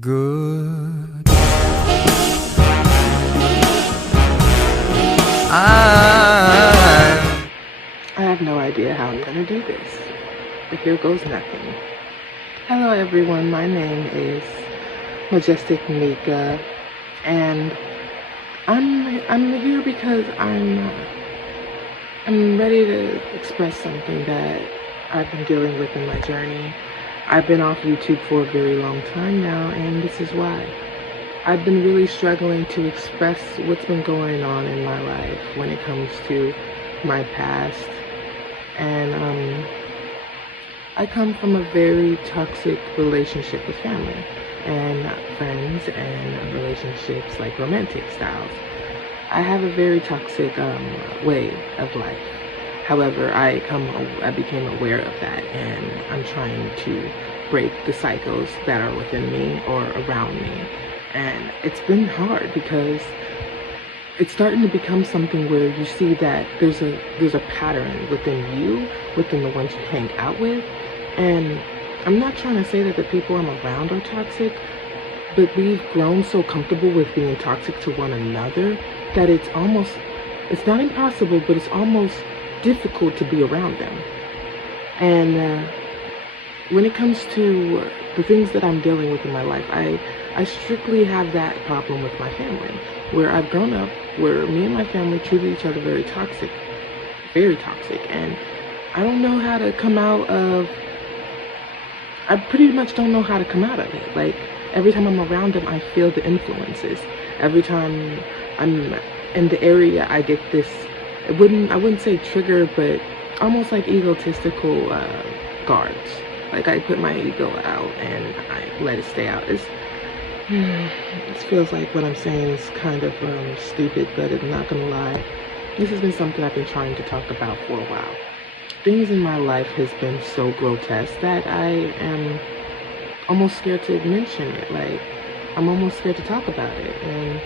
Good. I have no idea how I'm gonna do this, but here goes nothing. Hello everyone, my name is Majestic Mika, and I'm here because I'm ready to express something that I've been dealing with in my journey. I've been off YouTube for a very long time now, and this is why. I've been really struggling to express what's been going on in my life when it comes to my past. And I come from a very toxic relationship with family and friends and relationships, like romantic styles. I have a very toxic way of life. However, I became aware of that, and I'm trying to break the cycles that are within me or around me. And it's been hard because it's starting to become something where you see that there's a pattern within you, within the ones you hang out with. And I'm not trying to say that the people I'm around are toxic, but we've grown so comfortable with being toxic to one another that it's not impossible, but it's almost difficult to be around them. And when it comes to the things that I'm dealing with in my life, I strictly have that problem with my family, where I've grown up, where me and my family treated each other very toxic, and I don't know how to come out of, I pretty much don't know how to come out of it. Like, every time I'm around them, I feel the influences. Every time I'm in the area, I get this, I wouldn't say trigger, but almost like egotistical guards. Like, I put my ego out and I let it stay out. It feels like what I'm saying is kind of stupid, but I'm not gonna lie. This has been something I've been trying to talk about for a while. Things in my life has been so grotesque that I am almost scared to mention it. Like, I'm almost scared to talk about it, and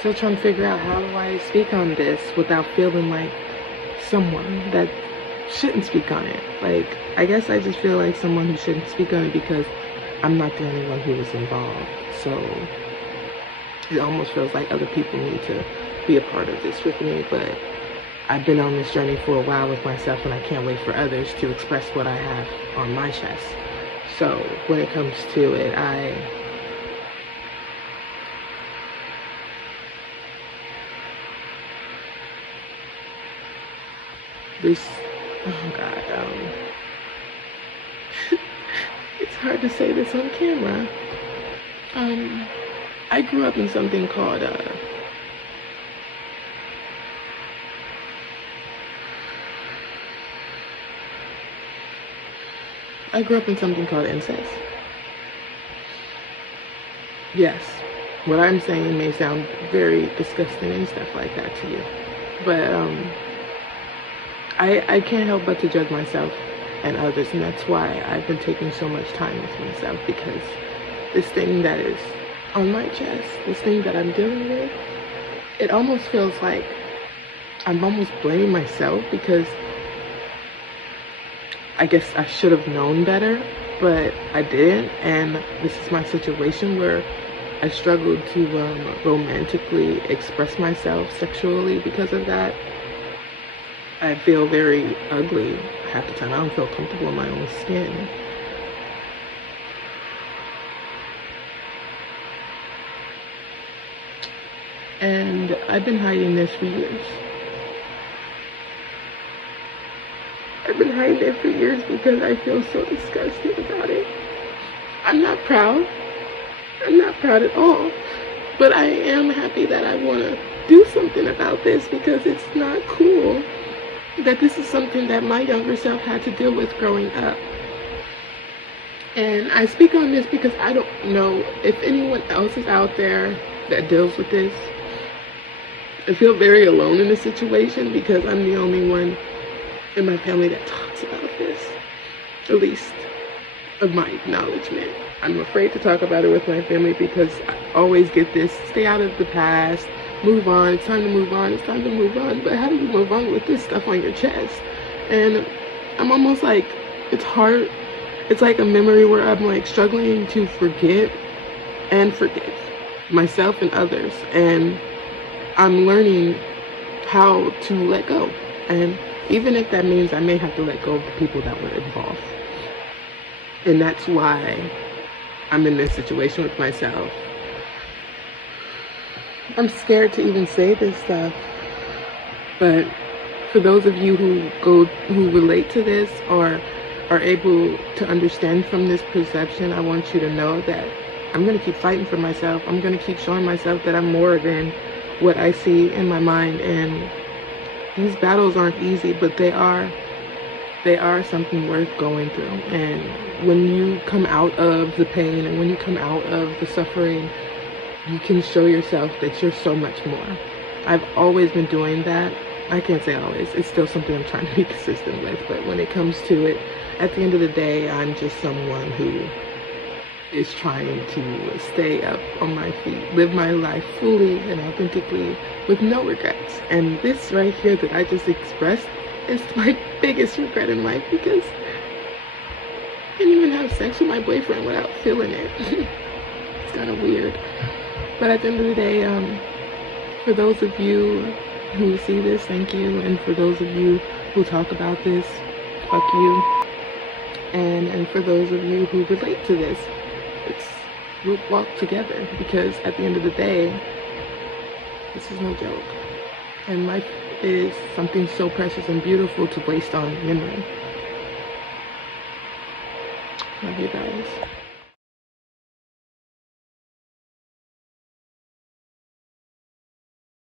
still trying to figure out, how do I speak on this without feeling like someone that shouldn't speak on it. Like, I guess I just feel like someone who shouldn't speak on it because I'm not the only one who was involved. So it almost feels like other people need to be a part of this with me, but I've been on this journey for a while with myself, and I can't wait for others to express what I have on my chest. So when it comes to it, oh God, it's hard to say this on camera. I grew up in something called incest. Yes, what I'm saying may sound very disgusting and stuff like that to you, but I can't help but to judge myself and others, and that's why I've been taking so much time with myself, because this thing that is on my chest, this thing that I'm dealing with, it almost feels like I'm almost blaming myself, because I guess I should have known better, but I didn't. And this is my situation where I struggled to romantically express myself sexually because of that. I feel very ugly half the time. I don't feel comfortable in my own skin. And I've been hiding this for years. I've been hiding it for years because I feel so disgusted about it. I'm not proud. I'm not proud at all. But I am happy that I want to do something about this, because it's not cool that this is something that my younger self had to deal with growing up. And I speak on this because I don't know if anyone else is out there that deals with this. I feel very alone in this situation because I'm the only one in my family that talks about this, at least of my acknowledgement. I'm afraid to talk about it with my family because I always get this, stay out of the past, move on, it's time to move on, it's time to move on. But how do you move on with this stuff on your chest? And I'm almost like, it's hard. It's like a memory where I'm like struggling to forget and forgive myself and others. And I'm learning how to let go. And even if that means I may have to let go of the people that were involved. And that's why I'm in this situation with myself. I'm scared to even say this stuff, but for those of you who relate to this or are able to understand from this perception, I want you to know that I'm going to keep fighting for myself. I'm going to keep showing myself that I'm more than what I see in my mind. And these battles aren't easy, but they are something worth going through. And when you come out of the pain and when you come out of the suffering, you can show yourself that you're so much more. I've always been doing that. I can't say always. It's still something I'm trying to be consistent with. But when it comes to it, at the end of the day, I'm just someone who is trying to stay up on my feet, live my life fully and authentically with no regrets. And this right here that I just expressed is my biggest regret in life, because I didn't even have sex with my boyfriend without feeling it. It's kind of weird. But at the end of the day, for those of you who see this, thank you. And for those of you who talk about this, fuck you. And for those of you who relate to this, we'll walk together, because at the end of the day, this is no joke. And life is something so precious and beautiful to waste on memory. Love you guys.